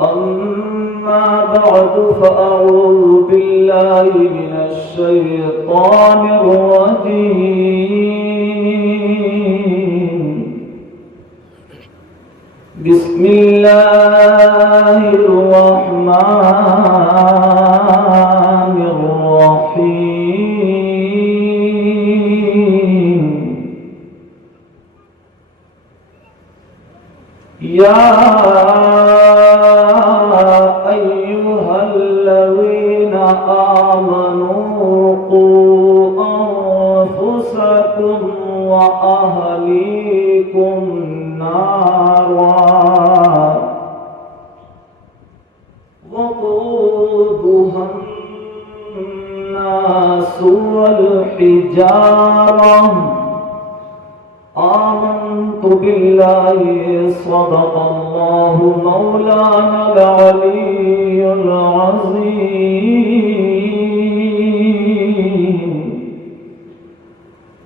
أما بعد فأعوذ بالله من الشيطان الرجيم بسم الله الرحمن الرحيم يا أيها الذين آمنوا قوا أنفسكم وأهليكم نارا وقودها الناس والحجارة آمنت بالله صدق الله مولانا العلي العظيم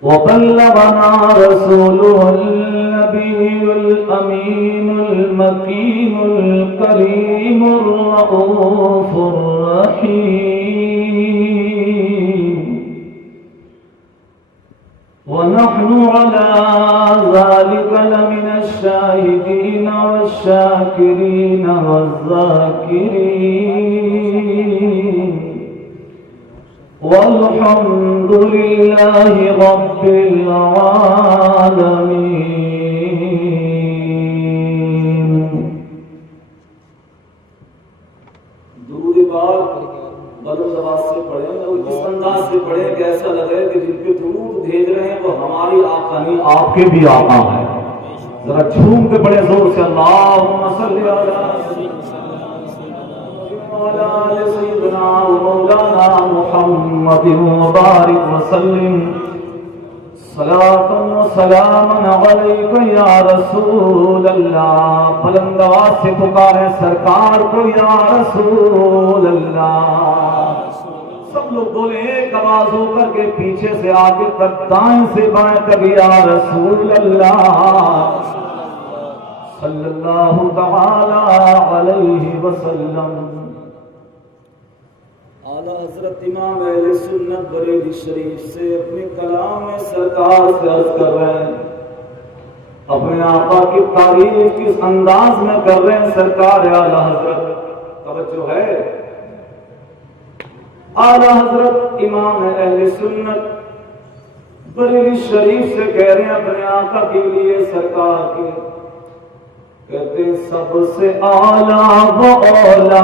وبلغنا رسوله النبي الأمين المكين الكريم الرؤوف الرحيم ونحن على ذلك لمن الشاهدين والشاكرين والذاكرين والحمد لله رب العالمين. درود پاک بلند آواز سے پڑھیں اور اس انداز سے پڑھیں کہ ایسا لگے کہ جن پہ درود بھیج رہے ہیں وہ ہماری آقا نہیں آپ کے بھی آقا ہیں. ذرا جھوم کے بڑے زور سے اللہم صلی علی سیدنا و مولانا محمد مبارک وسلم صلاۃ و سلام علیک یا رسول اللہ. بلند آواز سے پکاریں سرکار کو یا رسول اللہ. سب لوگ بولے ایک آواز ہو کر کے پیچھے سے آگے تک دائیں سے بائیں تک یا رسول اللہ صلی اللہ تعالی علیہ وسلم. اعلیٰ حضرت امام اہل سنت بریلی شریف سے اپنے کلام سرکار سے عرض کر رہے ہیں, اپنے آقا کی تعریف کس انداز میں کر رہے ہیں سرکار اعلیٰ حضرت. توجہ ہے, اعلیٰ حضرت امام اہل سنت بریلی شریف سے کہہ رہے ہیں اپنے آقا کے لیے سرکار کے, کہتے ہیں سب سے اعلیٰ و اولا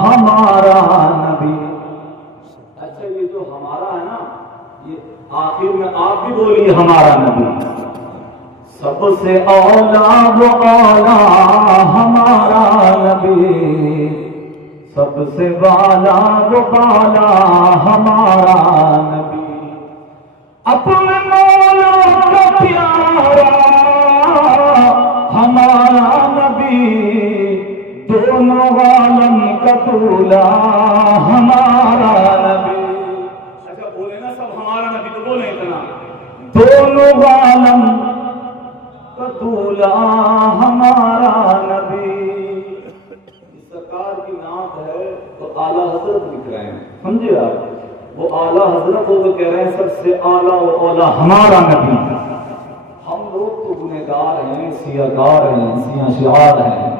ہمارا نبی. اچھا یہ جو ہمارا ہے نا, یہ آخر میں آپ بھی بولیے ہمارا نبی. سب سے اولا و اولا ہمارا نبی, سب سے والا و بالا ہمارا نبی, اپنے مولا کا پیارا ہمارا نبی, دونوں عالم کا دولا ہمارا نبی. اچھا بولے نا سب ہمارا نبی, تو بولے اتنا دونوں عالم کا دولا ہمارا نبی. سرکار کی نعت ہے تو اعلیٰ حضرت لکھ رہے ہیں, سمجھے آپ. وہ اعلیٰ حضرت ہو تو کہہ رہے ہیں سب سے اعلیٰ و اولا ہمارا نبی. ہم لوگ تو گنہگار ہیں, سیاہکار ہیں, سیاہ شعار ہیں.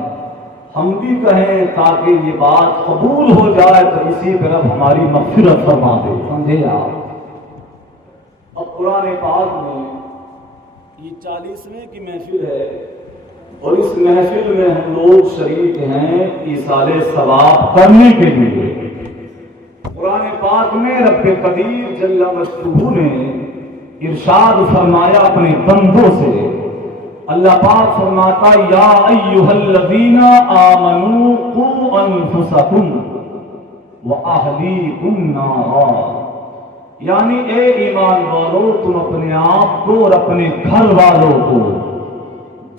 ہم بھی کہیں تاکہ یہ بات قبول ہو جائے تو اسی طرف ہماری مغفرت فرما دے, سمجھے آپ. اب قرآن پاک میں یہ 40ویں کی محفل ہے اور اس محفل میں ہم لوگ شریک ہیں ایصال ثواب کرنے کے لیے. قرآن پاک میں رب قدیر جل مجدہ نے ارشاد فرمایا اپنے بندوں سے. اللہ پاک فرماتا یا ایھا الذین آمنوا قوا انفسکم واہلیکم نارا, یعنی اے ایمان والو تم اپنے آپ کو اور اپنے گھر والوں کو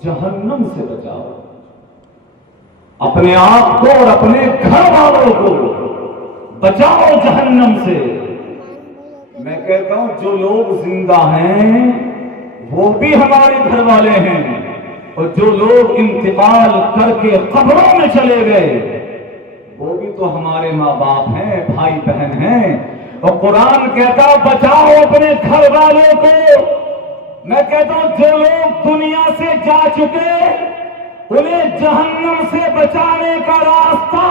جہنم سے بچاؤ. اپنے آپ کو اور اپنے گھر والوں کو بچاؤ جہنم سے. میں کہتا ہوں جو لوگ زندہ ہیں وہ بھی ہمارے گھر والے ہیں, اور جو لوگ انتقال کر کے قبروں میں چلے گئے وہ بھی تو ہمارے ماں باپ ہیں، بھائی بہن ہیں. اور قرآن کہتا بچاؤ اپنے گھر والوں کو. میں کہتا ہوں جو لوگ دنیا سے جا چکے انہیں جہنم سے بچانے کا راستہ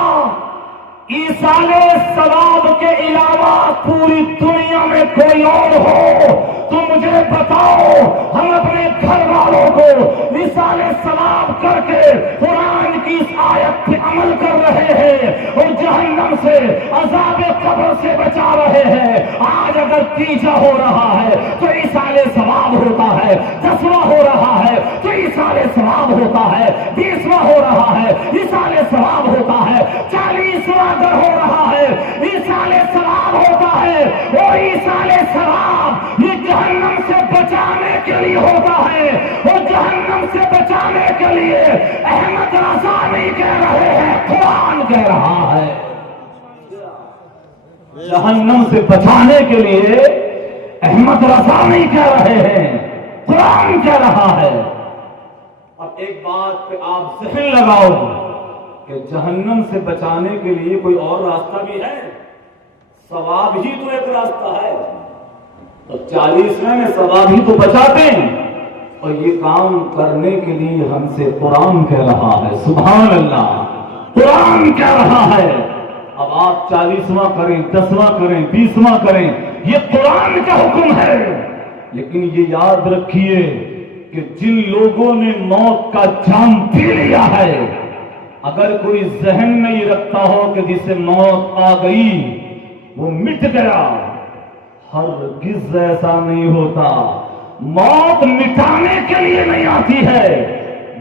ایصال ثواب کے علاوہ پوری دنیا میں کوئی اور ہو تو مجھے بتاؤ. ہم اپنے گھر والوں کو ایصال ثواب کر کے قرآن کی اس آیت پہ عمل کر رہے ہیں اور جہنم سے عذاب قبر سے بچا رہے ہیں. آج اگر تیجا ہو رہا ہے تو ایصال ثواب ہوتا ہے، 10واں ہو رہا ہے تو ایصال ثواب ہوتا ہے، 20واں ہو رہا ہے ایصال ثواب ہوتا ہے، 40واں ہو رہا ہے ایصال ثواب ہوتا ہے. اور ایصال ثواب یہ جہنم سے بچانے کے لیے ہوتا ہے. اور جہنم سے بچانے کے لیے احمد رضا نہیں کہہ رہے ہیں، قرآن کہہ رہا ہے. جہنم سے بچانے کے لیے احمد رضا نہیں کہہ رہے ہیں، قرآن کہہ رہا ہے. اب ایک بات پہ آپ ذہن لگاؤ کہ جہنم سے بچانے کے لیے کوئی اور راستہ بھی ہے؟ ثواب ہی تو ایک راستہ ہے. تو 40ویں میں ثواب ہی تو بچاتے ہیں اور یہ کام کرنے کے لیے ہم سے قرآن کہہ رہا ہے. سبحان اللہ، قرآن کہہ رہا ہے. اب آپ 40واں کریں، 10واں کریں، 20واں کریں، یہ قرآن کا حکم ہے. لیکن یہ یاد رکھیے کہ جن لوگوں نے موت کا جام پی لیا ہے، اگر کوئی ذہن میں یہ رکھتا ہو کہ جسے موت آ گئی وہ مٹ گیا، ہرگز ایسا نہیں ہوتا. موت مٹانے کے لیے نہیں آتی ہے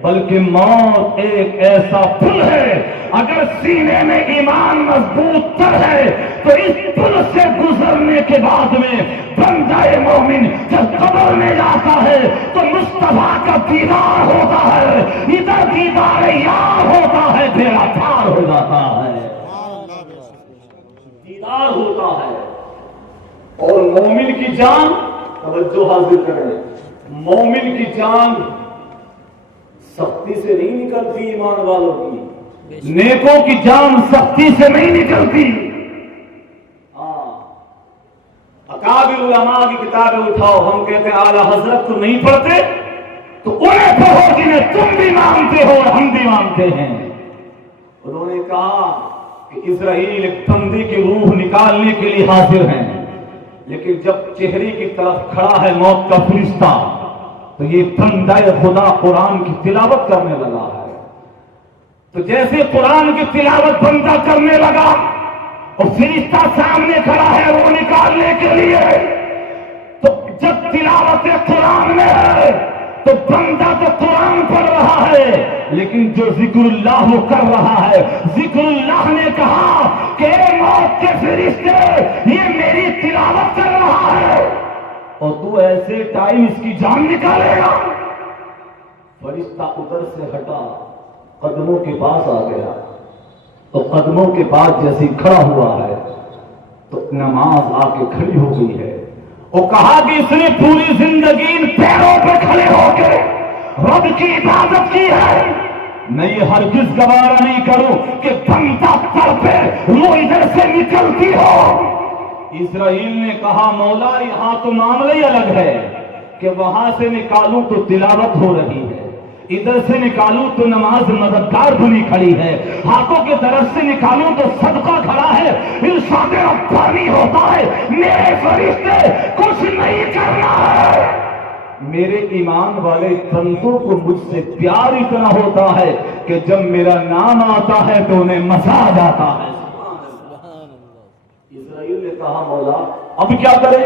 بلکہ موت ایک ایسا پل ہے. اگر سینے میں ایمان مضبوط تر ہے تو اس پل سے گزرنے کے بعد میں بندہ مومن جب قبر میں جاتا ہے تو مصطفیٰ کا دیدار ہوتا ہے، ادھر دیدار یار ہوتا ہے، تیرا پار ہو جاتا ہے، دیدار ہوتا ہے. اور مومن کی جان، توجہ حاصل کریں، مومن کی جان سختی سے نہیں نکلتی. ایمان والوں کی، نیکوں کی جان سختی سے نہیں نکلتی. اکابر علماء کی کتابیں اٹھاؤ، ہم کہتے ہیں اعلی حضرت تو نہیں پڑھتے تو انہیں پڑھو جنہیں تم بھی مانتے ہو اور ہم بھی مانتے ہیں. انہوں نے کہا کہ اسرائیل ایک بندے کی روح نکالنے کے لیے حاضر ہیں، لیکن جب چہرے کی طرف کھڑا ہے موت کا فرشتہ تو یہ بندہ خدا قرآن کی تلاوت کرنے لگا ہے. تو جیسے قرآن کی تلاوت بندہ کرنے لگا اور فرشتہ سامنے کھڑا ہے وہ نکالنے کے لیے، تو جب تلاوت قرآن میں ہے تو بندہ تو قرآن پڑھ رہا ہے لیکن جو ذکر اللہ وہ کر رہا ہے. ذکر اللہ نے کہا کہ اے موت کے فرشتے یہ میری تلاوت کر رہا ہے اور تو ایسے ٹائم اس کی جان نکالے گا. فرشتہ ادھر سے ہٹا، قدموں کے پاس آ گیا تو قدموں کے پاس جیسے کھڑا ہوا ہے تو نماز آ کے کھڑی ہو گئی ہے. وہ کہا کہ اس نے پوری زندگی ان پیروں پہ کھڑے ہو کے رب کی عبادت کی ہے، میں یہ ہرگز گوارا نہیں کروں کہ بندہ پر پہ وہ ادھر سے نکلتی ہو. اسرائیل نے کہا مولا یہاں تو معاملہ ہی الگ ہے کہ وہاں سے نکالوں تو تلاوت ہو رہی ہے، ادھر سے نکالوں تو نماز مددگار بنی کھڑی ہے، ہاتھوں کی طرف سے نکالوں تو صدقہ کھڑا ہے، ارشاد ربانی ہوتا ہے میرے فرشتے کچھ نہیں کرنا ہے. میرے ایمان والے بندوں کو مجھ سے پیار اتنا ہوتا ہے کہ جب میرا نام آتا ہے تو انہیں مزہ آ جاتا ہے. اسرائیل نے کہا مولا اب کیا کریں؟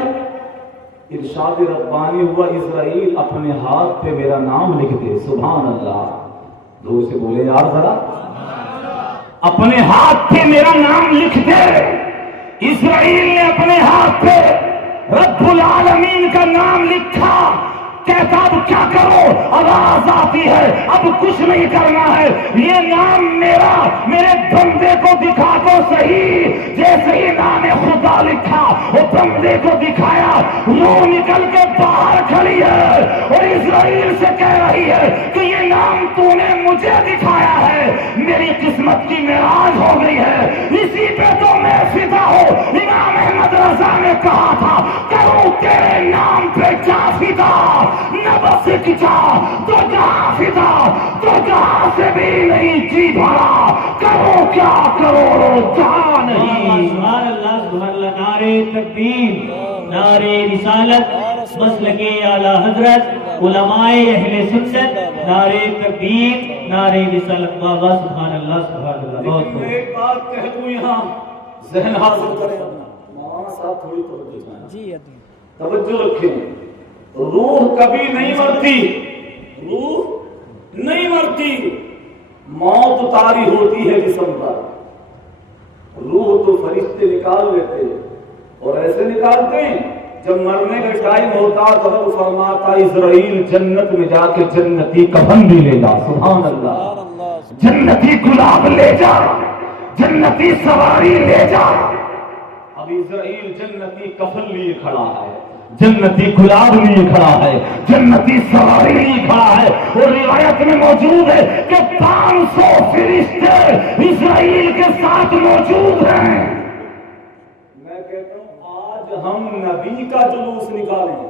ارشاد ربانی ہوا اسرائیل اپنے ہاتھ پہ میرا نام لکھ دے. سبحان اللہ، دور سے بولے یار ذرا، اپنے ہاتھ پہ میرا نام لکھ دے. اسرائیل نے اپنے ہاتھ پہ رب العالمین کا نام لکھا. کہتا اب کیا کرو، آواز آتی ہے اب کچھ نہیں کرنا ہے، یہ نام میرے بندے کو دکھا تو صحیح۔ جیسے ہی نام خدا لکھا وہ بندے کو دکھایا، روح نکل کے باہر کھڑی ہے اور اسرائیل سے کہہ رہی ہے کہ یہ نام تو نے مجھے دکھایا ہے، میری قسمت کی معراج ہو گئی ہے، اسی پہ تو میں فدا ہوں۔ امام احمد رضا نے کہا تھا کروں تیرے نام پہ جا فدا، نہ بس جا تو جہاں فدا، تو جہاں سے بھی نہیں جی بھرا، کرو کیا کرو جہاں نہیں۔ سبحان اللہ سبحان اللہ، نعرہ تکبیر، نعرہ رسالت، مسلک اعلی حضرت، علماء اہل سنت، نعرہ تکبیر، نعرہ رسالت، بابا سبحان اللہ سبحان اللہ۔ بہت میں ایک بات کہہ دوں، یہاں ذہن حاضر کریں اپنا، مولانا صاحب تھوڑی توجہ رکھیں، روح کبھی نہیں مرتی، روح نہیں مرتی، موت طاری ہوتی ہے جسم پر، روح تو فرشتے نکال لیتے اور ایسے نکالتے ہیں جب مرنے کا ٹائم ہوتا تو رب فرماتا اسرائیل جنت میں جا کے جنتی کفن بھی لے جا، سبحان اللہ، جنتی گلاب لے جا، جنتی سواری لے جا۔ اب اسرائیل جنتی کفن لیے کھڑا ہے، جنتی گلاب لیے کھڑا ہے، جنتی سواری لیے کھڑا ہے، اور روایت میں موجود ہے کہ 500 فرشتے اسرائیل کے ساتھ موجود ہیں۔ میں کہتا ہوں آج ہم نبی کا جلوس نکالیں،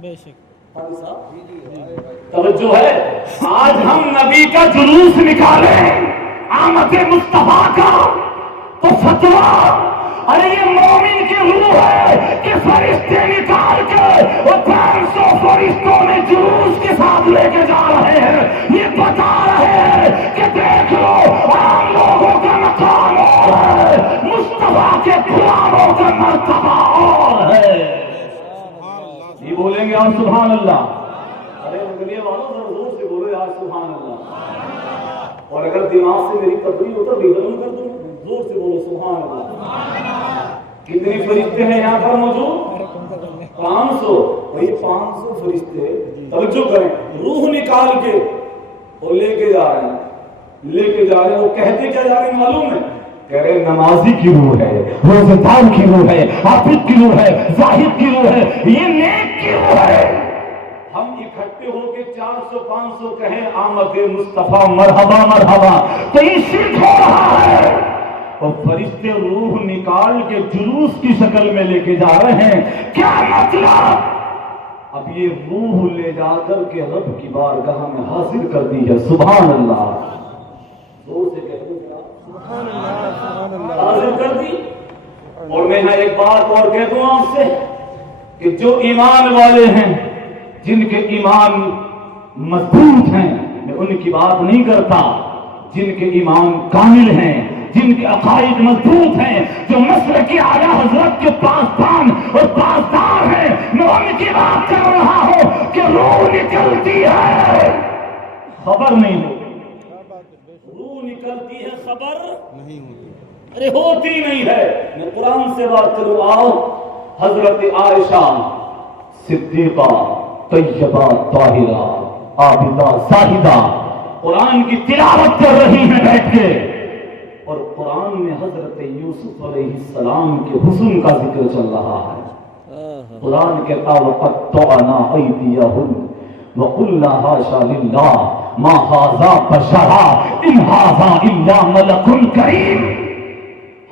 بے شک توجہ ہے، آج ہم نبی کا جلوس نکالیں، آمد مصطفیٰ کا، تو فتویٰ ارے یہ مومن کی روح ہے کہ فرشتے نکال کے وہ 500 فرشتوں میں جلوس کے ساتھ لے کے جا رہے ہیں، یہ بتا رہے ہیں کہ دیکھ لو عام لوگوں کا مقام اور ہے، مصطفیٰ کے غلاموں کا مرتبہ اور ہے۔ یہ بولیں گے آپ سبحان اللہ؟ ارے مغلیہ والوں ذرا زور سے بولو یار سبحان اللہ، اور اگر دماغ سے میری تبدیل ہوتا ریزن کر دوں، زور سے بولو سبحان اللہ۔ کتنے فرشتے ہیں یہاں پر موجود؟ 500۔ وہی 500 فرشتے توجہ کریں، روح نکال کے اور لے کے جا رہے ہیں، لے کے جا رہے ہیں، وہ کہتے کیا جا رہے ہیں معلوم ہے؟ کہہ رہے نمازی کی روح ہے، روزہ دار کی روح ہے، عابد کی روح ہے، زاہد کی روح ہے، یہ نیک کی روح ہے۔ ہم اکٹھے ہو کے 400 500 کہیں آمد مصطفیٰ مرحبا مرحبا، تو یہ شرک ہو رہا ہے۔ اور فرشتے روح نکال کے جلوس کی شکل میں لے کے جا رہے ہیں، کیا مطلب؟ اب یہ روح لے جا کر کے رب کی بارگاہ میں حاضر کر دی ہے، سبحان اللہ، زور سے کہہ دوں سبحان اللہ، حاضر کر دی۔ اور میں ایک بات اور کہہ دوں آپ سے کہ جو ایمان والے ہیں، جن کے ایمان مضبوط ہیں، میں ان کی بات نہیں کرتا، جن کے ایمان کامل ہیں، جن کے عقائد مضبوط ہیں، جو مسلک کی اعلیٰ حضرت کے پاسبان اور پاسدار ہیں، میں ان کی بات کر رہا ہوں کہ روح نکلتی ہے خبر نہیں ہوتی، روح نکلتی ہے خبر نہیں ہوتی، ارے ہوتی نہیں ہے۔ میں قرآن سے بات کروں، آؤ حضرت عائشہ صدیقہ طیبہ طاہرہ عابدہ زاہدہ قرآن کی تلاوت کر رہی ہیں بیٹھ کے، اور قرآن میں حضرت یوسف علیہ السلام کے حسن کا ذکر چل رہا ہے۔ قرآن کہتا وَقَطَّعْنَا أَيْدِيَهُمْ وَقُلْنَا حَاشَا لِلَّهِ مَا هَٰذَا بَشَرٌ إِنْ هَٰذَا إِلَّا مَلَكٌ كَرِيمٌ۔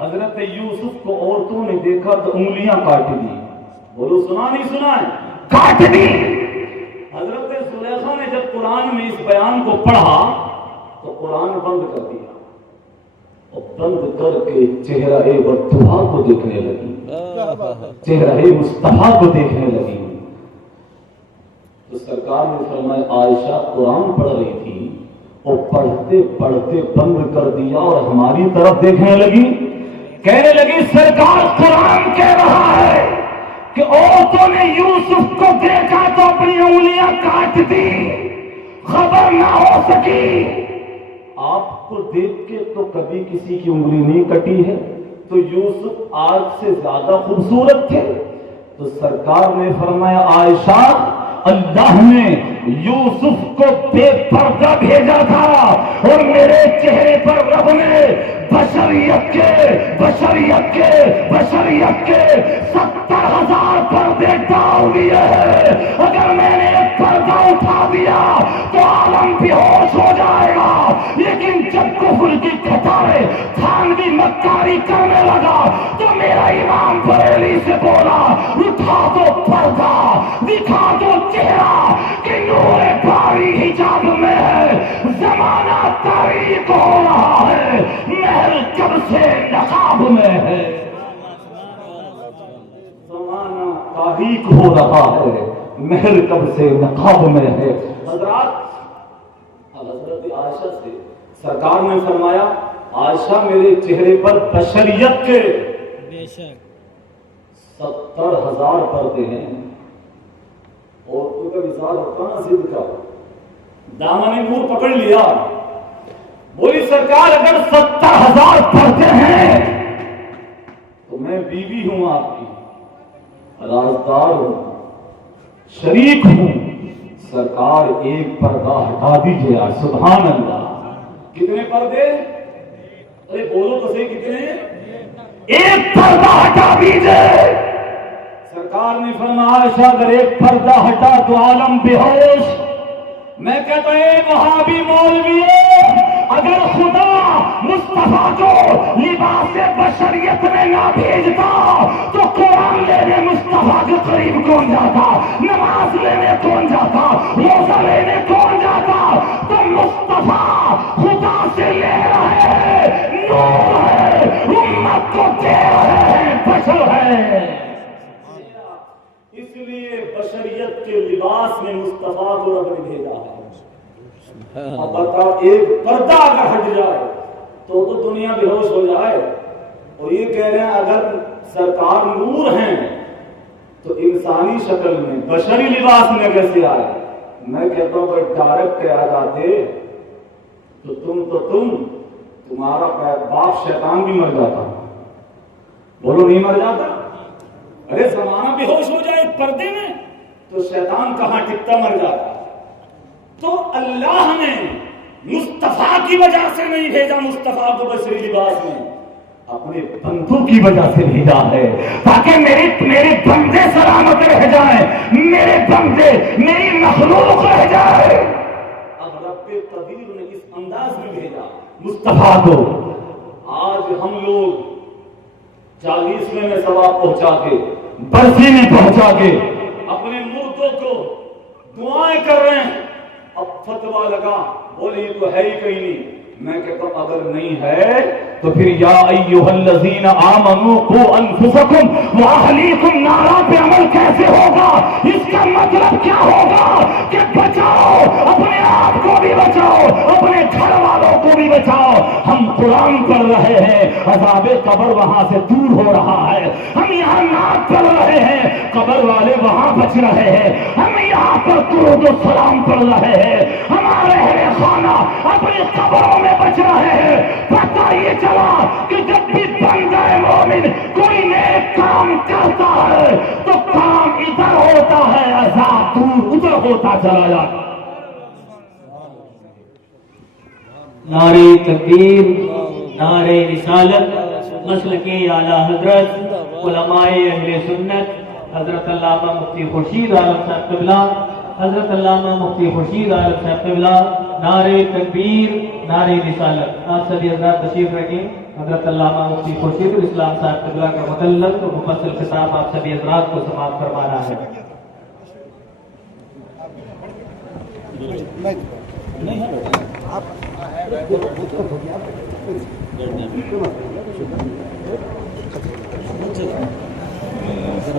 حضرت یوسف کو عورتوں نے دیکھا تو انگلیاں کاٹ دی، بولو سنا نہیں سنا ہے؟ کاٹ دی۔ حضرت زلیخا نے جب قرآن میں اس بیان کو پڑھا تو قرآن بند کر دیا اور بند کر کے چہرہ بطوحا کو دیکھنے لگی، چہرہ مصطفیٰ کو دیکھنے لگی۔ تو سرکار نے فرمایا عائشہ قرآن پڑھ رہی تھی اور پڑھتے پڑھتے بند کر دیا اور ہماری طرف دیکھنے لگی، کہنے لگی سرکار قرآن کہہ رہا ہے کہ عورتوں نے یوسف کو دیکھا تو اپنی انگلیاں کاٹ دی، خبر نہ ہو سکی۔ آپ کو دیکھ کے تو کبھی کسی کی انگلی نہیں کٹی ہے، تو یوسف آج سے زیادہ خوبصورت تھے۔ تو سرکار نے فرمایا عائشہ اللہ نے یوسف کو بے پردہ بھیجا تھا اور میرے چہرے پر رب نے بشریت کے 70,000 پردے ڈال دیے ہیں۔ اگر میں نے ایک پردہ اٹھا دیا تو عالم بے ہوش ہو جائے گا، لیکن جب کفر کی کھٹارے تھانوی مکاری کرنے لگا تو میرا امام بریلی سے بولا اٹھا دو پردہ، دکھا دو چہرہ کہ نور باری حجاب میں ہے، زمانہ تاریخ ہو رہا ہے، مہر کب سے نقاب میں ہے، زمانہ تاریخ ہو رہا ہے، مہر کب سے نقاب میں ہے۔ حضرات حضرت عائشہ سے سرکار نے فرمایا عائشہ میرے چہرے پر بشریت کے 70,000 پردے ہیں، اور تو کا مثال ہوتا نا ضد کا دامن نور پکڑ لیا، بولی سرکار اگر 70,000 پردے ہیں تو میں بیوی ہوں، آپ کی رازدار ہوں، شریک ہوں، سرکار ایک پردہ ہٹا دیجیے۔ سبحان اللہ، کتنے پردے؟ ارے بولو تو صحیح، کتنے؟ ایک پردہ ہٹا دیجیے۔ سرکار نے فرمایا عائشہ اگر ایک پردہ ہٹا تو عالم بے ہوش۔ میں کہتا ہوں وہابی مولوی، اگر خدا مصطفیٰ کو لباس بشریت میں نہ بھیجتا تو قرآن لینے مصطفیٰ کے قریب کون جاتا، نماز لینے کون جاتا، روزہ لینے کون جاتا؟ تو مصطفیٰ خدا سے لے رہے ہیں، نور ہے، امت کو دے رہے ہیں، بشر ہے، اس لیے بشریت کے لباس میں مصطفیٰ کو رب نے بھیجا ہے۔ اب بتا ایک پردہ اگر ہٹ جائے تو دنیا بے ہوش ہو جائے، اور یہ کہہ رہے ہیں اگر سرکار نور ہیں تو انسانی شکل میں بشری لباس میں کیسے آئے؟ میں کہتا ہوں اگر ڈائریکٹ آ جاتے تو تمہارا باپ شیطان بھی مر جاتا، بولو نہیں مر جاتا؟ ارے زمانہ بے ہوش ہو جائے پردے میں تو شیطان کہاں ٹکتا، مر جاتا۔ تو اللہ نے مصطفیٰ کی وجہ سے نہیں بھیجا مصطفیٰ کو بشری لباس میں، اپنے بندوں کی وجہ سے بھیجا ہے تاکہ میرے بندے سلامت رہ جائیں، میرے بندے میری مخلوق رہ جائے۔ اب رب قدیر نے اس انداز میں بھیجا مصطفیٰ کو۔ آج ہم لوگ 40ویں میں ثواب پہنچا کے، برسی میں پہنچا کے اپنے مردوں کو دعائیں کر رہے ہیں، اب فتویٰ لگا بولے یہ تو ہے ہی کہیں نہیں۔ میں کہتا ہوں اگر نہیں ہے تو پھر یا ایھا الذین آمنوا قوا انفسکم واہلیکم نارا پہ عمل کیسے ہوگا؟ اس کا مطلب کیا ہوگا کہ بچاؤ، اپنے آپ کو بھی بچاؤ، اپنے گھر والوں کو بھی بچاؤ۔ ہم قرآن پڑھ رہے ہیں، عذاب قبر وہاں سے دور ہو رہا ہے، ہم یہاں نعت پڑھ رہے ہیں، قبر والے وہاں بچ رہے ہیں، ہم یہاں پر درود و سلام پڑھ رہے ہیں، ہمارے اہل خانہ اپنی قبروں میں بچ رہے ہیں۔ پتہ یہ چلا کہ جب بھی بندہ مومن کوئی نیک کام کرتا ہے تو کام ادھر ہوتا ہے، عذاب دور ادھر ہوتا چلا جاتا۔ نعرہ تکبیر، نعرہ رسالت، مسلک اعلیٰ حضرت علماء اہل سنت حضرت علامہ مفتی خورشید عالم صاحب قبلہ، حضرت علامہ مفتی خورشید عالم صاحب قبلہ، نعرہ تکبیر، نعرہ رسالت۔ آپ سبھی حضرات تشریف رکھیں۔ حضرت علامہ مفتی خورشید الاسلام صاحب قبلہ کا مطلق اور مفصل خطاب آپ سبھی حضرات کو سماعت فرمانا ہے۔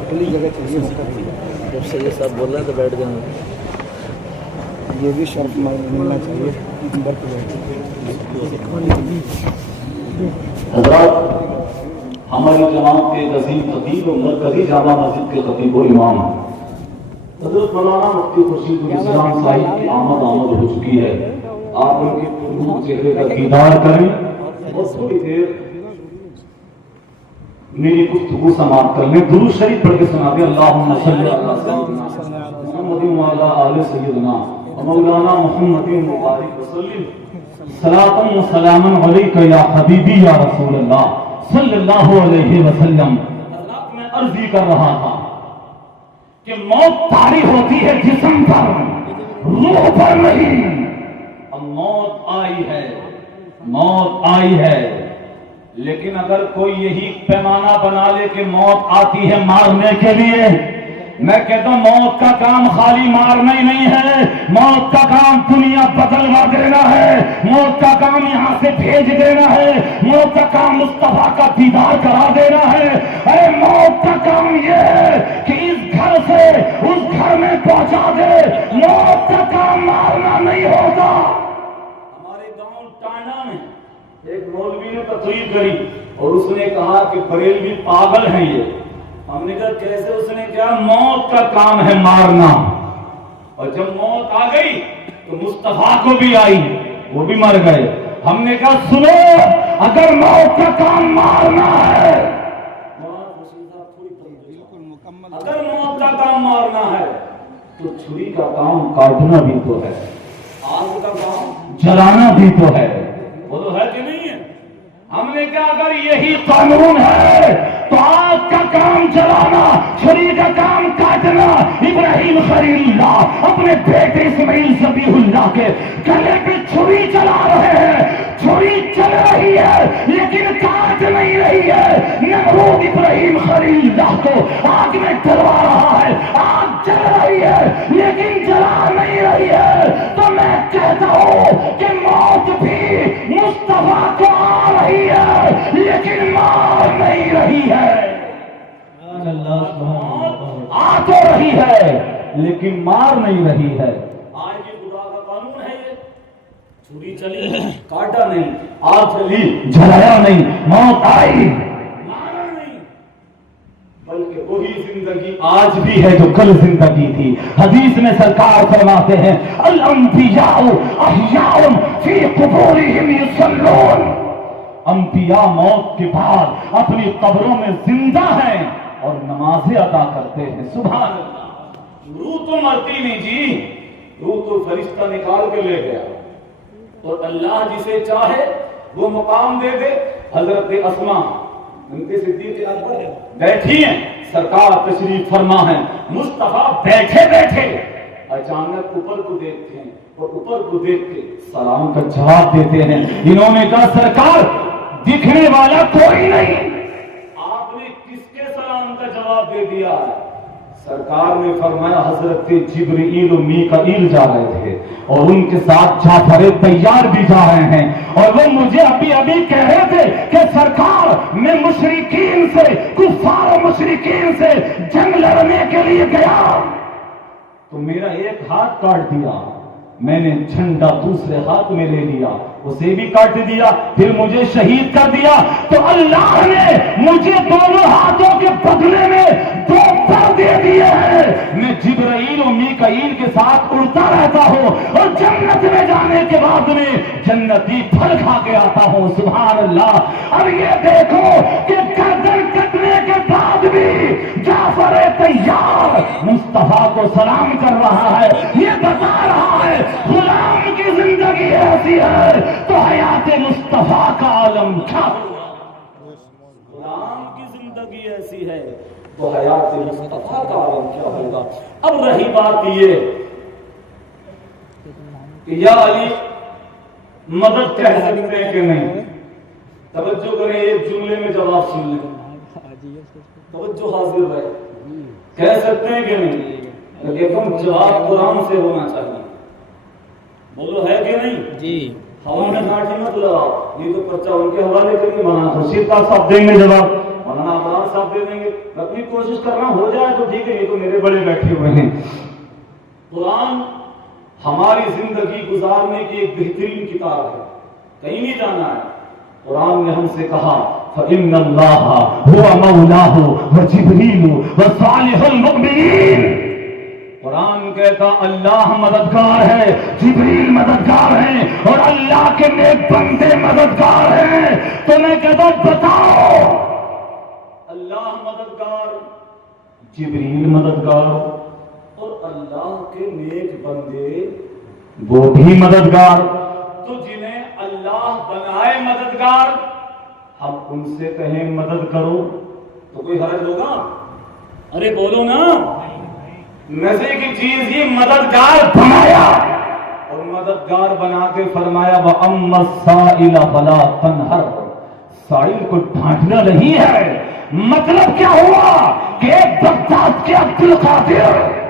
کھلی جگہ چاہیے، جب سے یہ سب بول رہے ہیں تو بیٹھ جائیں، یہ بھی شرف ملنا چاہیے۔ حضرات ہماری جماعت کے عظیم خطیب اور مرکزی جامع مسجد کے خطیب و امام حضرت مولانا مفتی خورشید الاسلام صاحب کی آمد ہو چکی ہے۔ آپ ان کے پرنور چہرے کا دیدار کریں اور تھوڑی دیر میری گفتگو سماعت کر لیں، درود شریف پڑھ کے سنا دیں۔ اللہم صلی علی سیدنا محمد وعلى آل سيدنا ومولانا محمد مبارک وسلم صلاۃ و سلام علیک یا حبیبی یا رسول اللہ صلی اللہ علیہ وسلم۔ حضرات میں عرض ہی کر رہا تھا کہ موت طاری ہوتی ہے جسم پر، روح پر نہیں۔ اب موت آئی ہے، موت آئی ہے، لیکن اگر کوئی یہی پیمانہ بنا لے کہ موت آتی ہے مارنے کے لیے، میں کہتا ہوں موت کا کام خالی مارنا ہی نہیں ہے، موت کا کام دنیا بدلوا دینا ہے، موت کا کام یہاں سے بھیج دینا ہے، موت کا کام مصطفیٰ کا دیدار کرا دینا ہے۔ ارے موت کا کام یہ ہے کہ اس گھر سے اس گھر میں پہنچا دے، موت کا کام مارنا نہیں ہوتا۔ ہمارے گاؤں ٹانڈا میں ایک مولوی نے تقریر کری اور اس نے کہا کہ بریلوی پاگل ہیں یہ۔ ہم نے کہا کیسے؟ اس نے کہا موت کا کام ہے مارنا، اور جب موت آ گئی تو مصطفیٰ کو بھی آئی، وہ بھی مر گئے۔ ہم نے کہا سنو، اگر موت کا کام مارنا ہے، اگر موت کا کام مارنا ہے تو چھری کا کام کاٹنا بھی تو ہے، آگ کا کام جلانا بھی تو ہے، وہ تو ہے کہ نہیں ہے؟ ہم نے کہا اگر یہی قانون ہے تو آگ کا کام جلانا، چھری کا کام کاٹنا۔ ابراہیم خلیل اللہ اپنے بیٹے اسماعیل ذبیح اللہ کے گلے پہ چھری چلا رہے ہیں، چھری چل رہی ہے لیکن کاٹ نہیں رہی ہے۔ نمرود ابراہیم خلیل اللہ کو آگ میں ڈلوا رہا ہے، آگ جل رہی ہے لیکن جلا نہیں رہی ہے۔ تو میں کہتا ہوں کہ موت بھی مصطفیٰ کو آ رہی ہے لیکن مار نہیں رہی ہے۔ آ تو رہی ہے لیکن مار نہیں رہی ہے۔ آج یہ خدا کا قانون ہے، یہ چھری چلی کاٹا نہیں، آگ چلی جلایا نہیں، موت آئی مارا نہیں، بلکہ وہی زندگی آج بھی ہے جو کل زندگی تھی۔ حدیث میں سرکار فرماتے ہیں الانبیاء احیاء فی قبورہم یصلون، انبیاء موت کے بعد اپنی قبروں میں زندہ ہیں اور نمازیں ادا کرتے ہیں۔ سبحان اللہ۔ روح تو مرتی نہیں جی، روح تو فرشتہ نکال کے لے گیا، اور اللہ جسے چاہے وہ مقام دے دے۔ حضرت اسماء بنت صدیق اکبر بیٹھی ہیں، سرکار تشریف فرما ہے، مصطفیٰ بیٹھے بیٹھے اچانک اوپر کو دیکھتے ہیں اور اوپر کو دیکھ کے سلام کا جواب دیتے ہیں۔ انہوں نے کہا سرکار دکھنے والا کوئی نہیں، آپ نے کس کے سلام کا جواب دے دیا؟ سرکار نے فرمایا حضرت جبرائیل و میکائیل جا رہے تھے اور ان کے ساتھ جعفر طیار بھی جا رہے ہیں، اور وہ مجھے ابھی کہہ رہے تھے کہ سرکار میں مشرکین سے، کفار و مشرکین سے جنگ لڑنے کے لیے گیا تو میرا ایک ہاتھ کاٹ دیا، میں نے جھنڈا دوسرے ہاتھ میں لے لیا، اسے بھی کاٹ دیا، پھر مجھے شہید کر دیا، تو اللہ نے مجھے دونوں ہاتھوں کے بدلے میں دو پر دے دیے ہیں۔ میں جبرائیل و میکائیل کے ساتھ اڑتا رہتا ہوں اور جنت میں جانے کے بعد میں جنتی پھل کھا کے آتا ہوں۔ سبحان اللہ۔ اب یہ دیکھو کہ گردن کٹنے کے بعد بھی جعفر طیار مصطفیٰ کو سلام کر رہا ہے، یہ بتا رہا ہے غلام کی زندگی ایسی ہے تو حیات مصطفیٰ کا عالم کیا ہوا؟ غلام کی زندگی ایسی ہے تو حیات مصطفیٰ کا عالم کیا ہوگا؟ اب رہی بات یہ کہ یا علی مدد کہہ سکتے ہیں کہ نہیں؟ توجہ کریں، ایک جملے میں جواب سن لیں، توجہ حاضر رہے۔ کہہ سکتے ہیں کہ نہیں؟ لیکن جواب قرآن سے ہونا چاہیے۔ بولو ہے کہ نہیں؟ جی۔ ہوا میں گاٹھی مت لگاؤ، یہ تو پرچہ ان کے حوالے کریں گے، مولانا خورشید صاحب دیں گے جواب، مولانا عبداللہ صاحب دے دیں گے۔ میں اپنی کوشش کر رہا ہوں، ہو جائے تو ٹھیک ہے، یہ تو میرے بڑے بیٹھے ہوئے ہیں۔ قرآن ہماری زندگی گزارنے کی ایک بہترین کتاب ہے، کہیں نہیں جانا ہے۔ قرآن نے ہم سے کہا فَإِنَّ اللَّهَ هُوَ مَوْلَاهُ وَجِبْرِيلُ وَصَالِحُ الْمُؤْمِنِينَ۔ قرآن کہتا اللہ مددگار ہے، جبریل مددگار ہیں اور اللہ کے نیک بندے مددگار ہیں۔ تو میں کہتا ہوں بتاؤ، اللہ مددگار، جبریل مددگار اور اللہ کے نیک بندے وہ بھی مددگار، تو جنہیں اللہ بنائے مددگار ہم ان سے کہیں مدد کرو تو کوئی حرج ہوگا؟ ارے بولو نا، نزے کی چیز ہی مددگار بنایا، اور مددگار بنا کے فرمایا وَأَمَّا السَّائِلَ فَلَا تَنْهَرْ، سائل کو ڈانٹنا نہیں ہے۔ مطلب کیا ہوا کہ بغداد کے عبد القادر،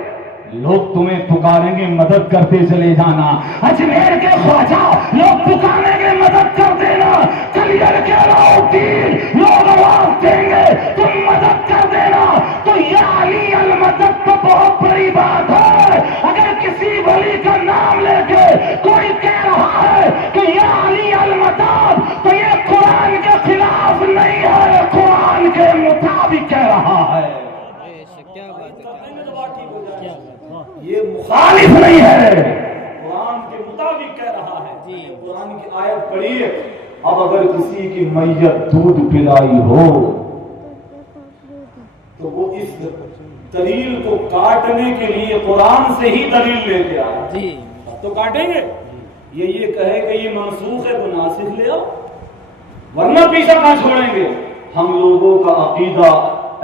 لوگ تمہیں پکاریں گے مدد کرتے چلے جانا، اجمیر کے خواجہ لوگ پکاریں گے مدد کر دینا، کلیئر کے علاؤدین لوگ آواز دیں گے تم مدد کر دینا، تو یا علی المدد تو بہت بڑی بات ہے۔ اگر کسی ولی کا نام لے کے کوئی کہہ رہا ہے کہ یا علی المدد، تو یہ قرآن کے خلاف نہیں ہے، قرآن کے مطابق کہہ رہا ہے، یہ مخالف نہیں ہے، قرآن کے مطابق کہہ رہا ہے۔ قرآن کی آیت پڑھیے، اب اگر کسی کی میت دودھ پلائی ہو تو وہ اس دلیل کو کاٹنے کے لیے قرآن سے ہی دلیل لے کے آئے، تو کاٹیں گے؟ یہ کہے کہ یہ منسوخ ہے تو ناسخ لے آؤ، ورنہ پیچھے کہاں چھوڑیں گے؟ ہم لوگوں کا عقیدہ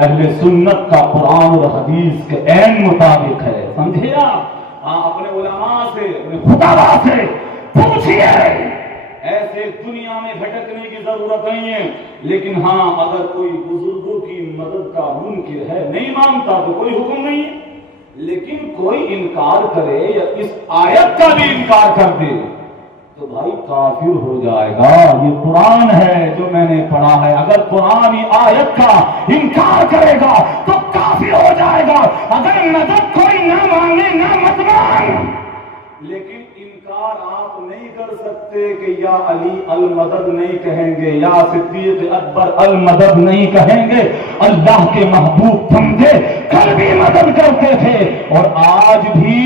اہل سنت کا قرآن اور حدیث کے عین مطابق ہے، سمجھے آپ؟ اپنے علماء سے، اپنے خطبہ سے پوچھئے، ایسے دنیا میں بھٹکنے کی ضرورت نہیں ہے، لیکن ہاں اگر کوئی بزرگوں کی مدد کا منکر ہے، نہیں مانتا تو کوئی حکم نہیں ہے، لیکن کوئی انکار کرے یا اس آیت کا بھی انکار کر دے تو بھائی کافر ہو جائے گا۔ یہ قرآن ہے جو میں نے پڑھا ہے، اگر قرآنی آیت کا انکار کرے گا تو کافر ہو جائے گا۔ اگر مدد کوئی نہ مانگے نہ مت مانگ، لیکن انکار آپ نہیں کر سکتے کہ یا علی المدد نہیں کہیں گے، یا صدیق اکبر المدد نہیں کہیں گے۔ اللہ کے محبوب بندے کل بھی مدد کرتے تھے اور آج بھی،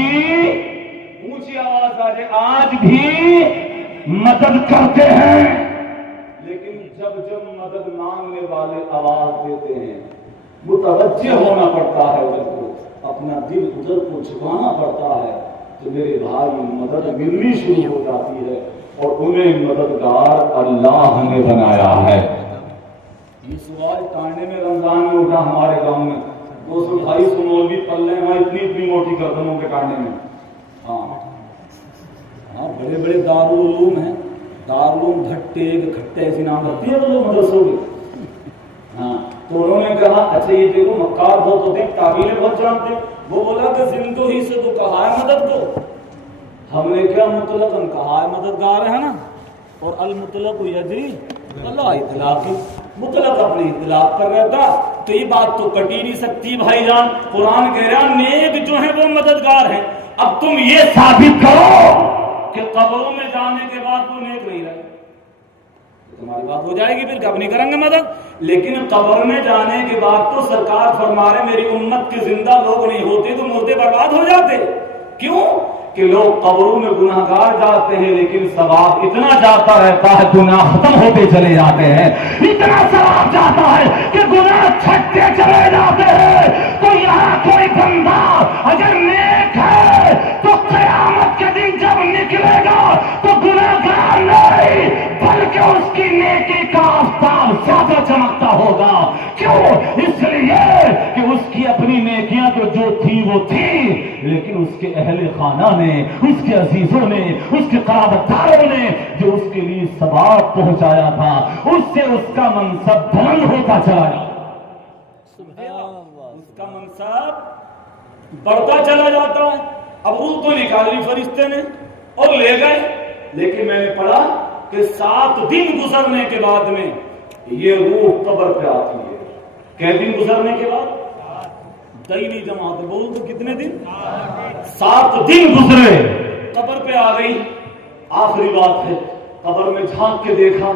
اونچی آواز آجے، آج بھی مدد کرتے ہیں، لیکن جب مدد مانگنے والے آواز دیتے ہیں متوجہ ہونا پڑتا ہے، ادھر کو اپنا دل ادھر کو جھکانا پڑتا ہے، تو میرے بھائی مدد ملنی شروع ہو جاتی ہے، اور انہیں مددگار اللہ نے بنایا ہے۔ یہ سوال ٹانڈے میں رمضان میں اٹھا ہمارے گاؤں میں، 200-250 مولوی پلے میں اتنی موٹی گردنوں کے ٹانڈے میں، ہاں بڑے بڑے دارالعلوم ہیں، دارالعلوم بھٹے کھٹے ایسی نام رکھتی ہے وہ لوگ مدرسوں کے، ہاں تو انہوں نے کہا اچھا یہ دیکھو مکار بہت ہوتے ہیں، تعبیریں بہت جانتے ہیں، وہ بولا کہ زندو ہی سے تو کہا ہے مدد کو، ہم نے کیا مطلقاً کہا ہے مددگار ہے نا، اور المطلق یجری اللہ اطلاق، مطلق اپنے اطلاق پر رہتا، تو یہ بات تو کٹ ہی نہیں سکتی بھائی جان۔ قرآن کہہ رہا نیک جو ہیں وہ مددگار ہیں، اب تم یہ ثابت کرو کہ قبروں میں جانے کے بعد وہ نیک نہیں رہے، تمہاری بات ہو جائے گی، پھر کب نہیں کریں گے مدد۔ لیکن قبر میں جانے کے بعد تو سرکار فرما رہے میری امت کے زندہ لوگ نہیں ہوتے تو مردے برباد ہو جاتے، کیوں کہ لوگ قبروں میں گناہگار جاتے ہیں لیکن ثواب اتنا جاتا رہتا ہے گناہ ختم ہوتے چلے جاتے ہیں، اتنا ثواب جاتا ہے کہ گناہ چھٹتے چلے جاتے ہیں۔ تو یہاں کوئی بندہ اگر نیک ہے تو قیامت کے دن جب نکلے گا تو گناہگار نہیں بلکہ اس کی نیکی کا آفتاب زیادہ چمکتا ہوگا، کیوں؟ اس لیے کہ اس کی اپنی نیکیاں تو جو تھی وہ تھی، لیکن اس کے اہل خانہ نے، اس کے عزیزوں نے، اس کے قرابت داروں نے جو اس کے لیے ثواب پہنچایا تھا، اس سے اس کا منصب بلند ہوتا چلا گیا، اس کا منصب بڑھتا چلا جاتا ہے۔ اب روح تو نکالی فرشتے نے اور لے گئے، لیکن میں نے پڑھا کہ 7 دن گزرنے کے بعد میں یہ روح قبر پہ آتی ہے۔ کئی دن گزرنے کے بعد؟ دینی جماعت بول تو کتنے دن؟ 7 دن گزرے، قبر پہ آ گئی۔ آخری بات ہے، قبر میں جھانک کے دیکھا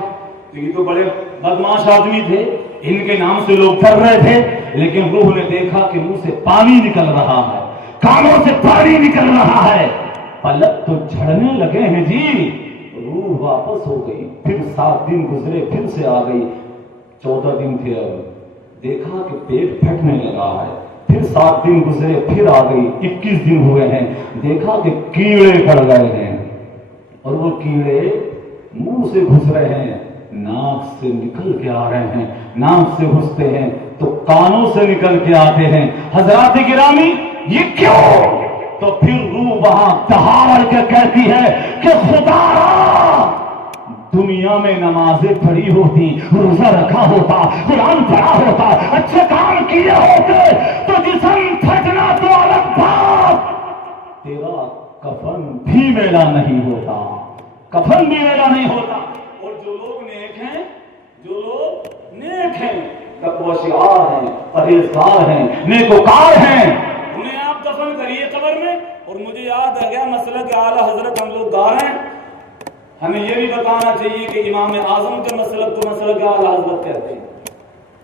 تو یہ تو بڑے بدماش آدمی تھے، ان کے نام سے لوگ ڈر رہے تھے، لیکن روح نے دیکھا کہ منہ سے پانی نکل رہا ہے، کانوں سے پانی نکل رہا ہے، پلک تو جھڑنے لگے ہیں جی۔ روح واپس ہو گئی، پھر 7 دن گزرے، پھر سے آ گئی، 14 دن تھے، اب دیکھا کہ پیٹ پھٹنے لگا ہے، پھر پھر 7 دن گزرے، پھر آ گئی، 21 دن ہوئے ہیں، دیکھا کہ کیڑے پڑ گئے ہیں، اور وہ کیڑے منہ سے گھس رہے ہیں، ناک سے نکل کے آ رہے ہیں، ناک سے گھستے ہیں تو کانوں سے نکل کے آتے ہیں۔ حضرات گرامی یہ کیوں؟ تو پھر روح وہاں دہاڑ کے کہتی ہے کہ خدا دنیا میں نمازیں پڑھی ہوتی، روزہ رکھا ہوتا، قرآن پڑھا ہوتا، اچھے کام کیے ہوتے تو جسم پھٹنا تو الگ بات، تیرا کفن بھی میلا نہیں ہوتا، کفن بھی میلا نہیں ہوتا۔ اور جو لوگ نیک ہیں، جو لوگ نیک ہیں، تقویٰ ہیں، پرہیزگار ہیں، نیکوکار ہیں، انہیں آپ دفن کریے قبر میں۔ اور مجھے یاد آ گیا مسئلہ کہ اعلیٰ حضرت ہم لوگ گا رہے ہیں، ہمیں یہ بھی بتانا چاہیے کہ امام اعظم کے مسلک کو مسلک اعلیٰ حضرت کہتے ہیں۔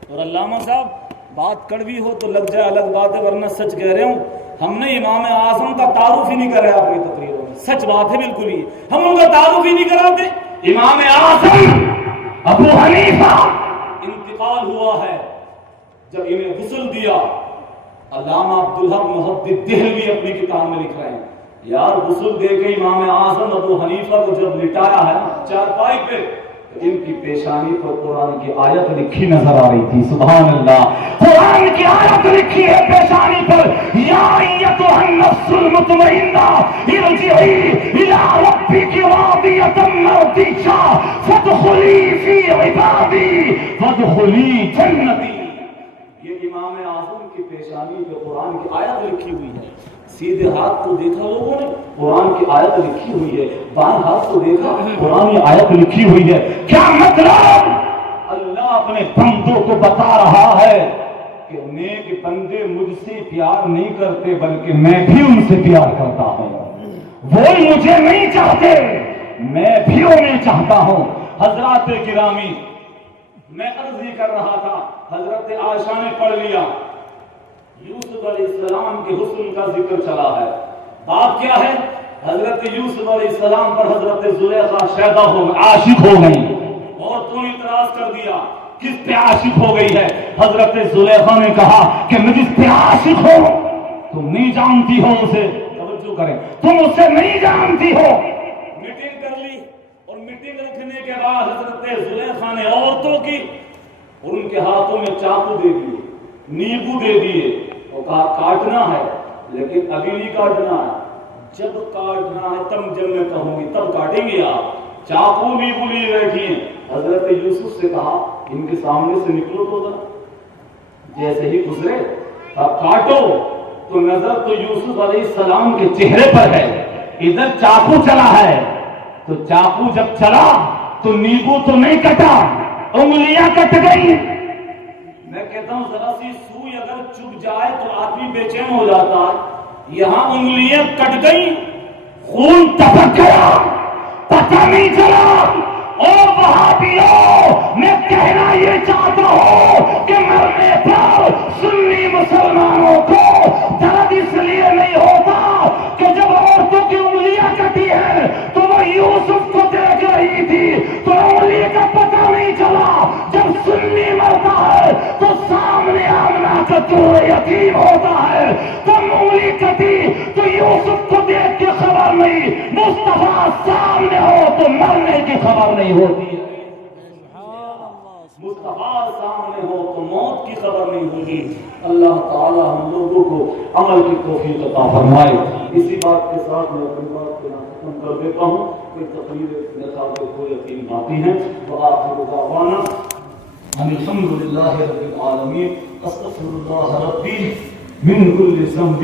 اور علامہ صاحب بات کڑوی ہو تو لگ جائے الگ بات ہے، ورنہ سچ کہہ رہے ہوں، ہم نے امام اعظم کا تعارف ہی نہیں کرا اپنی تقریروں میں، سچ بات ہے بالکل ہی، ہم ان کا تعارف ہی نہیں کراتے۔ امام اعظم ابو حنیفہ انتقال ہوا ہے، جب انہیں غسل دیا، علامہ عبدالحق محدث دہلوی اپنی کتاب میں لکھ رہے ہیں یار غسل دے کے امام اعظم ابو حنیفہ کو جب لٹایا ہے چارپائی پہ، تو ان کی پیشانی پر قرآن کی آیت لکھی نظر آ رہی تھی۔ سبحان اللہ، قرآن کی آیت لکھی ہے پیشانی پر، یا ایتھا النفس المطمئنہ ارجعی الی ربک راضیۃ مرضیہ فادخلی فی عبادی وادخلی جنتی۔ یہ امام اعظم کی پیشانی پہ قرآن کی آیت لکھی ہوئی ہے۔ سیدھے ہاتھ کو دیکھا لوگوں نے، قرآن کی آیت لکھی ہوئی ہے، بائیں ہاتھ کو دیکھا، قرآن کی آیت لکھی ہوئی ہے۔ کیا مطلب؟ اللہ اپنے بندوں کو بتا رہا ہے کہ نیک بندے مجھ سے پیار نہیں کرتے بلکہ میں بھی ان سے پیار کرتا ہوں، وہ مجھے نہیں چاہتے میں بھی انہیں چاہتا ہوں۔ حضرات گرامی، میں عرض یہ کر رہا تھا، حضرت عائشہ نے پڑھ لیا، یوسف علیہ السلام کے حسن کا ذکر چلا ہے، بات کیا ہے؟ حضرت یوسف علیہ السلام پر حضرت زلیخا شیدا ہو گئی، عاشق ہو گئی، عورتوں نے اعتراض کر دیا کس پہ عاشق ہو گئی ہے؟ حضرت زلیخا نے کہا کہ میں جس پہ عاشق ہوں تم نہیں جانتی ہو اسے، توجہ کریں، تم اسے نہیں جانتی ہو۔ میٹنگ کر لی، اور میٹنگ رکھنے کے بعد حضرت زلیخا نے عورتوں کی، اور ان کے ہاتھوں میں چاقو دے دیے، نیبو دے دیے، اور کہا کاٹنا ہے لیکن ابھی نہیں کاٹنا ہے، جب کاٹنا ہے تب جب میں کہوں گی تب کاٹیں گے آپ۔ چاقو نیبو لیے بیٹھی ہیں، حضرت یوسف سے کہا ان کے سامنے سے نکلو تو ذرا، جیسے ہی گزرے اب کاٹو، تو نظر تو یوسف علیہ السلام کے چہرے پر ہے، ادھر چاقو چلا ہے، تو چاقو جب چلا تو نیبو تو نہیں کٹا، انگلیاں کٹ گئی۔ میں کہتا ہوں ذرا سی سوئی اگر چبھ جائے تو آدمی بے چین ہو جاتا ہے، یہاں انگلیاں کٹ گئی، خون ٹپک گیا، پتہ نہیں چلا۔ اور وہابیوں، میں کہنا یہ چاہتا ہوں کہ مرنے پر سنی مسلمانوں کو درد اس لیے نہیں ہوتا کہ جب عورتوں کی انگلیاں کٹی ہیں تو وہ یوسف کو دیکھ رہی تھی تو انگلی کا پتہ نہیں چلا، جب سنی مرتا ہے تو سامنے آمنا کا دور یتیم ہوتا ہے، تب انگلی کٹی تو یوسف کو دیکھ کے خبر نہیں، مصطفیٰ سامنے ہو تو مرنے کی خبر نہیں ہوتی ہے، مصطفیٰ سامنے ہو تو موت کی خبر نہیں ہوتی۔ اللہ تعالی ہم لوگوں کو عمل کی توفیق عطا فرمائے۔ اسی بات کے ساتھ میں اپنی بات کو ختم کر دیتا ہوں کہ تقریر نصاب کو یقین باقی ہیں، وآخر دعوانا ان الحمد للہ رب العالمین، استغفر اللہ ربی من کل ذنب